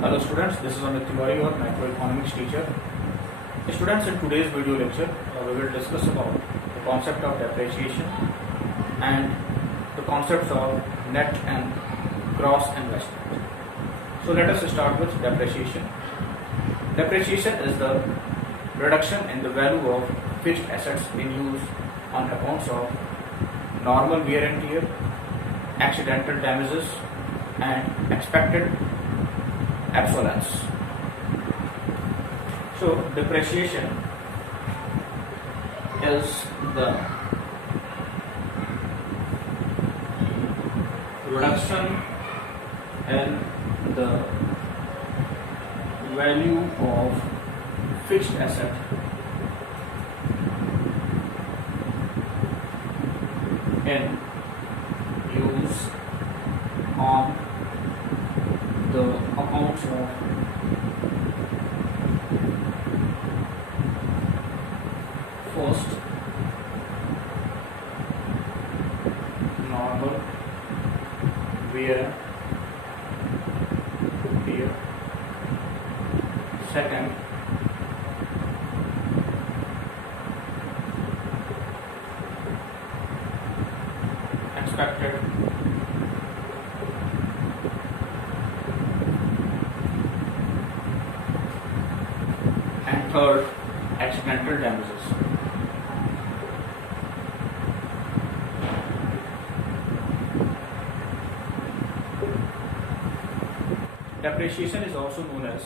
Hello students, this is Amit Tiwari, your macroeconomics teacher. Students, in today's video lecture, we will discuss about the concept of depreciation and the concepts of net and gross investment. So let us start with depreciation. Depreciation is the reduction in the value of fixed assets in use on accounts of normal wear and tear, accidental damages, and expected obsolescence. So depreciation is the reduction in the value of fixed asset in use on the accounts of first normal wear and tear, second expected and third accidental damages. Depreciation is also known as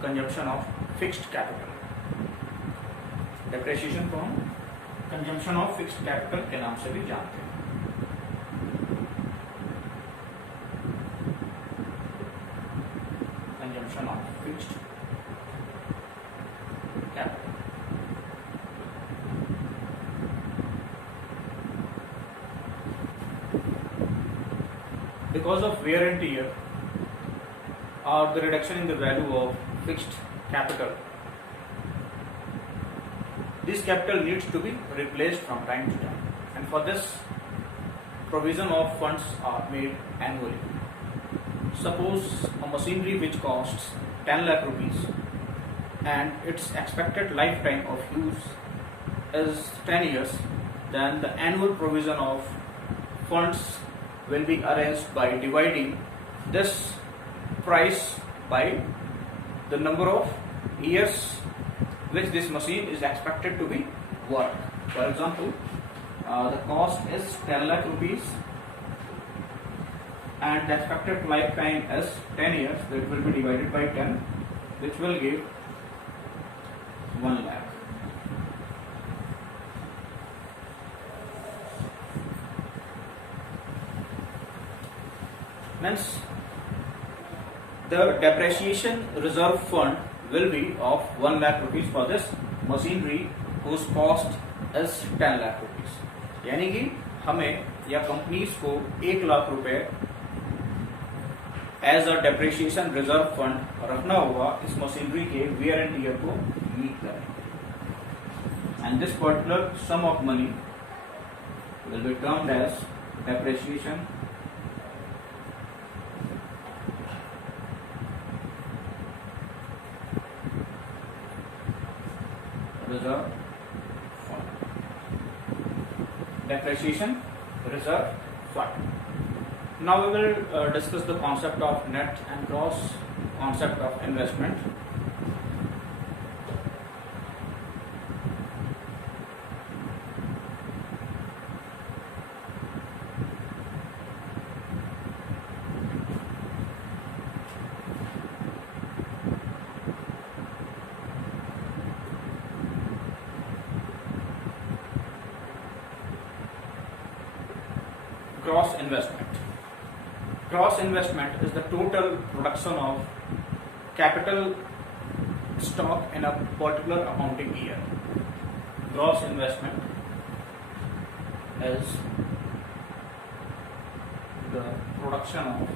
consumption of fixed capital. Depreciation को हम consumption of fixed capital के नाम से भी जानते हैं. Consumption of fixed capital. Because of wear and tear or the reduction in the value of fixed capital, this capital needs to be replaced from time to time, and for this provision of funds are made annually. Suppose a machinery which costs 10 lakh rupees and its expected lifetime of use is 10 years, then the annual provision of funds will be arranged by dividing this price by the number of years which this machine is expected to be worked. For example, the cost is 10 lakh rupees and the expected lifetime is 10 years, so it will be divided by 10, which will give 1 lakh. Hence, the depreciation reserve fund will be of 1 lakh rupees for this machinery whose cost is 10 lakh rupees. यानी कि हमें या companies को 1 लाख रुपए as a depreciation reserve fund रखना होगा इस machinery के वेयर एंड टियर को मीट करें. And this particular sum of money will be termed as depreciation reserve fund. Depreciation reserve fund. Now we will discuss the concept of net and gross concept of investment. Gross investment. Gross investment is the total production of capital stock in a particular accounting year. Gross investment is the production of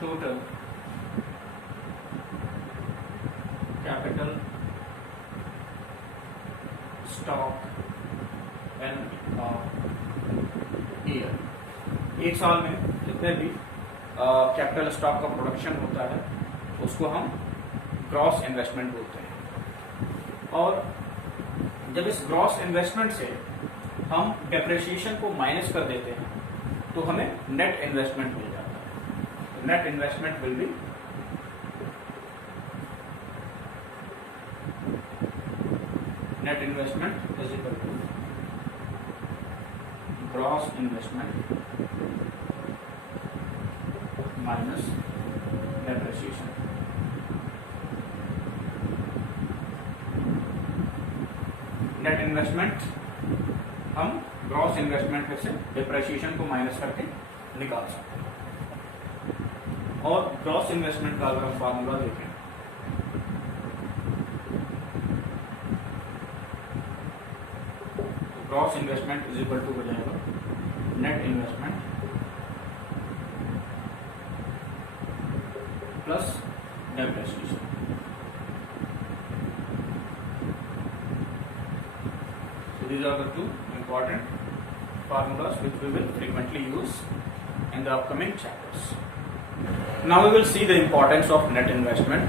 total capital stock in a year. एक साल में जितने भी capital stock का production होता है उसको हम ग्रॉस इन्वेस्टमेंट बोलते हैं। और जब इस ग्रॉस इन्वेस्टमेंट से हम डेप्रिसिएशन को माइनस कर देते हैं तो हमें नेट इन्वेस्टमेंट मिल जाता है। Net investment will be net investment is equal to gross investment minus depreciation. Net investment हम ग्रॉस इन्वेस्टमेंट में से डिप्रेशिएशन को माइनस करके निकाल सकते हैं। और ग्रॉस इन्वेस्टमेंट का अगर हम फार्मूला देखें gross investment is equal to हो जाएगा net investment plus depreciation. So these are the two important formulas which we will frequently use in the upcoming chapters. Now we will see the importance of net investment.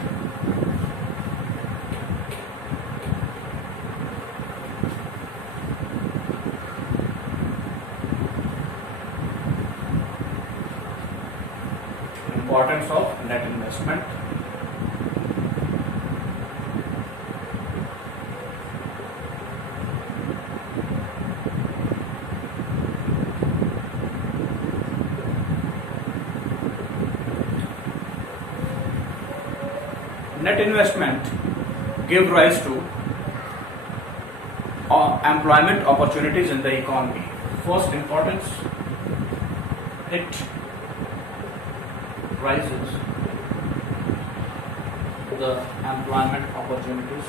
Importance of net investment. Net investment give rise to employment opportunities in the economy. First importance, it rises the employment opportunities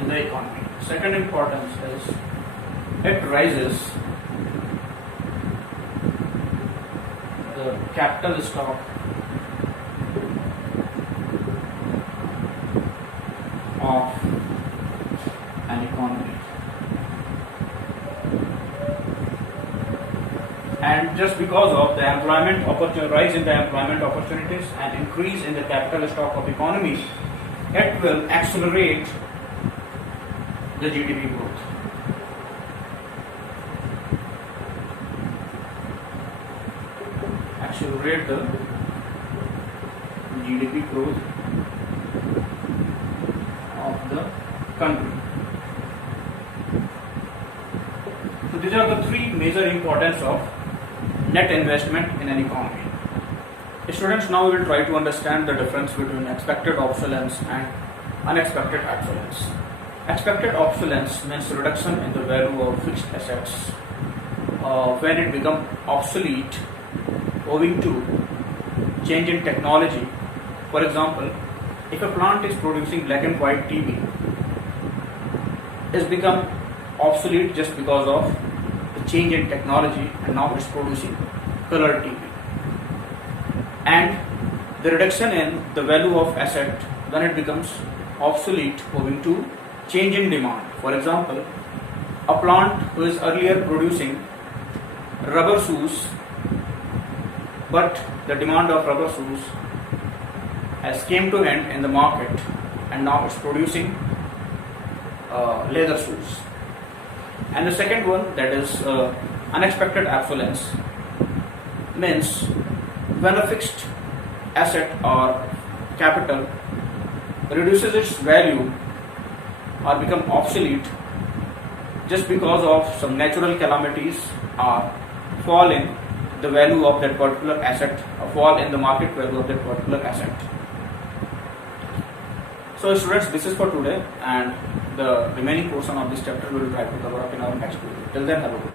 in the economy. Second importance is it rises the capital stock of an economy. And just because of the rise in the employment opportunities and increase in the capital stock of economies, it will accelerate the GDP growth. Accelerate the GDP growth of the country. So these are the three major importance of net investment in an economy. Students, now we will try to understand the difference between expected obsolescence and unexpected obsolescence. Expected obsolescence means reduction in the value of fixed assets when it becomes obsolete owing to change in technology. For example, if a plant is producing black and white TV, it's become obsolete just because of the change in technology, and now it's producing color TV. And the reduction in the value of asset when it becomes obsolete owing to change in demand. For example, a plant who is earlier producing rubber shoes, but the demand of rubber shoes has came to end in the market, and now it's producing leather shoes. And the second one, that is unexpected obsolescence, means when a fixed asset or capital reduces its value or become obsolete just because of some natural calamities or fall in the value of that particular asset, or fall in the market value of that particular asset. So students, this is for today, and the remaining portion of this chapter we will try to cover up in our next video. Till then, have a good day.